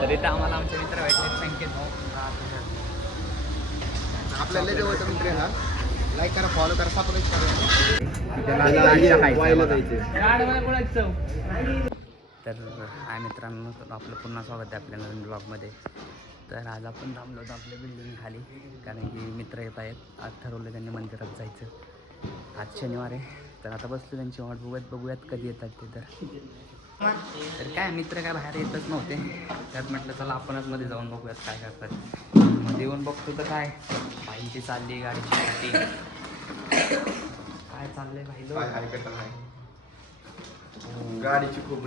तर इथं आम्हाला आमचे मित्र भेटले संकेत भाऊ. आपल्याला जवळचा मित्र आहे हा. लाईक करा, फॉलो करा, सबस्क्राईब करा. तर हाय मित्रांनो, तर आपलं पुन्हा स्वागत आहे आपल्या नवीन ब्लॉगमध्ये. तर आज आपण थांबलो होतो आपल्या बिल्डिंग खाली, कारण की मित्र येत आहेत. आज ठरवलं त्यांनी मंदिरात जायचं. आज शनिवार आहे, तर आता बसलो त्यांची वाट बघूयात कधी येतात ते. तर काय मित्र काय बाहेर येतच नव्हते, त्यात म्हटलं चला आपणच मध्ये जाऊन बघूयात काय करतात. मध्ये येऊन बघतो तर काय बाईंची चालली गाडीची सेटिंग. काय चाललंय भाई लोक गाडीची खूप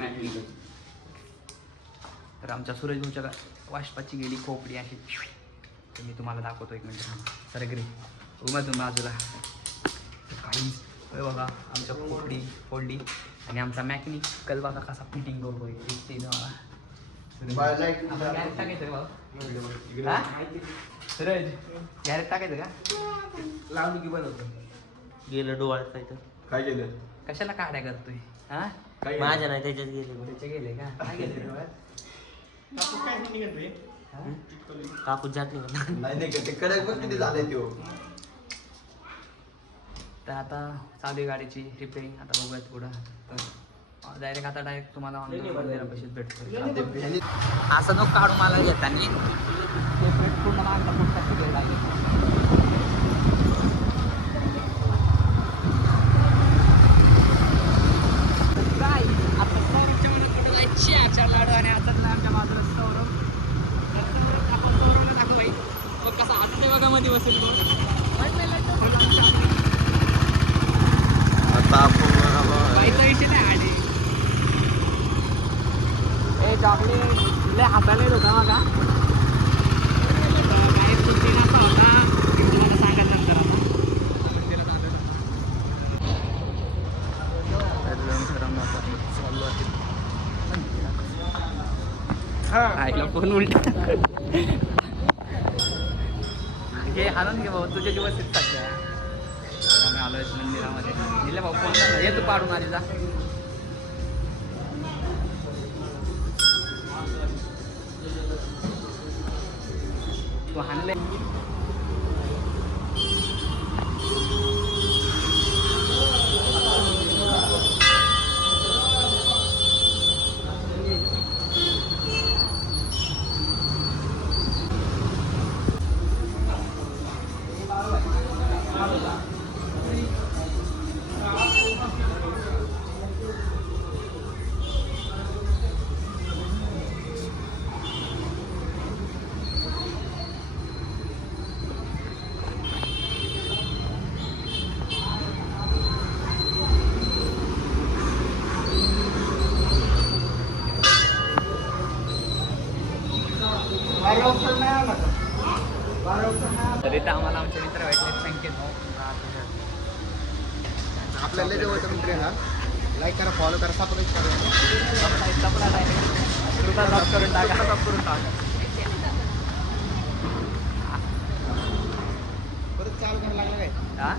तर आमच्या सूरज भाऊच्या वाष्पाची गेली खोपडी अशी. तर मी तुम्हाला दाखवतो एक मिनिट. सर ग्रे उमाजून बाजूला काही बघा आमच्या खोपडी फोडली. आणि आमचा मॅकॅनिकल बघा कसा फिटिंग करतोय. गॅरेज टाकायचं का सूरज? गॅरेज टाकायचं का? लावली की बनवतो. गेलं डोळ्यात काय तर काय केलं? कशाला काड्या करतोय? हा माझ्या नाही त्याच्यात गेले त्याचे गेले का? काय गेले डोळ्यात? कापूस जात नाही नाही ते कडक बघ किती झालंय त्यो. तर आता चालू आहे गाडीची रिपेअरिंग. आता बघूयात पुढं. तर डायरेक्ट तुम्हाला मंदिरापाशीच भेटतो. असं नको काढून मला घेताना पूर्ण मागता पुढचा काय आता सौरभच्या मनात कुठं जायची चार लाडू. आणि आता आमच्या बाजूला सौरभ. आपण सौरभला दाखव भाई कसा हातात बघा मध्ये बसेल. बाईचा विषय नाही आले ए चॉकलेट लय हाताला येत होता बघा. काय कुठे नसा होता की तुम्हाला सांगायला नंतर. आता आईला फोन उलट हे आनंद घे भाऊ तुझ्या दिवस आहेत सध्या. आम्ही आलोय मंदिरामध्ये. दिले भाऊ फोन करणार ये तू पाडून आली जा. तू हाणले तर इथं आम्हाला आमचे मित्र भेटले संकेत भाऊ. आपल्याला जवळचा मित्र आहे हा. लाईक करा, फॉलो करा, सबस्क्राईब करा. करून टाका. परत चालू करायला लागला काय? हा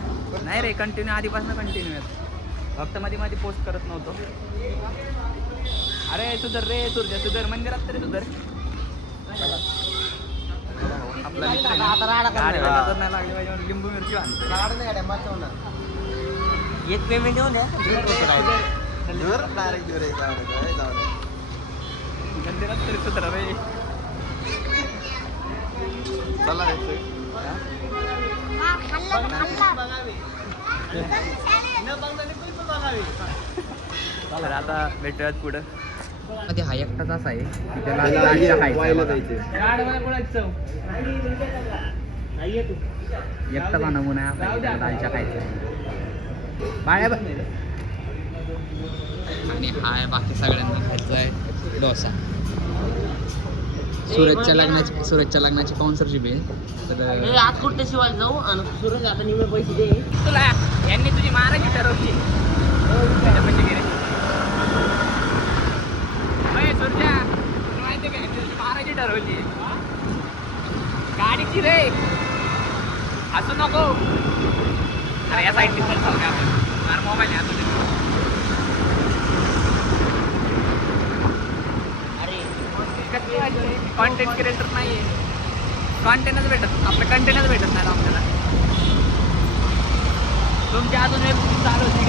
नाही रे कंटिन्यू आधीपासून कंटिन्यू आहे. फक्त मध्ये मध्ये पोस्ट करत नव्हतो. अरे सुधर रे सुधर मंदिरात तरी सुधर. आपला मित्र आहे ना. गाडी वाजत नाही लागली पाहिजे म्हणून लिंबू मिरची आणतो. गाडी नाही गाड्या मागवणार. एक पेमेंट येऊन द्या डायरेक्ट मंदिरात तरी सुधरा रे. चला तर आता भेटूयात पुढं. मध्ये हा एकटाच असा आहे की त्याला दालच्या खायचं. एकटाचा नमुना आहे असा की त्याला दालच्या खायचं बाळ्या. आणि हाय बाकी सगळ्यांना खायचं आहे डोसा. सूरजच्या लग्नाची स्पॉन्सरशिप आहे. तर आज कुठे शिवायला जाऊ आणि सुरज आता निम्मे पैसे दे. तुला यांनी तुझी मारायची ठरवली. सूर्या माहिती का तुझी मारायची ठरवली गाडीची रे. असू नको. अरे या साईडनी चल आपण. अरे मोबाईल आहे तुझे. कॉन्टेंट क्रिएटर नाही आहे. कॉन्टेंटच आपलं कंटेंटच भेटत नाही आपल्याला. तुमची अजून वेब चालू होती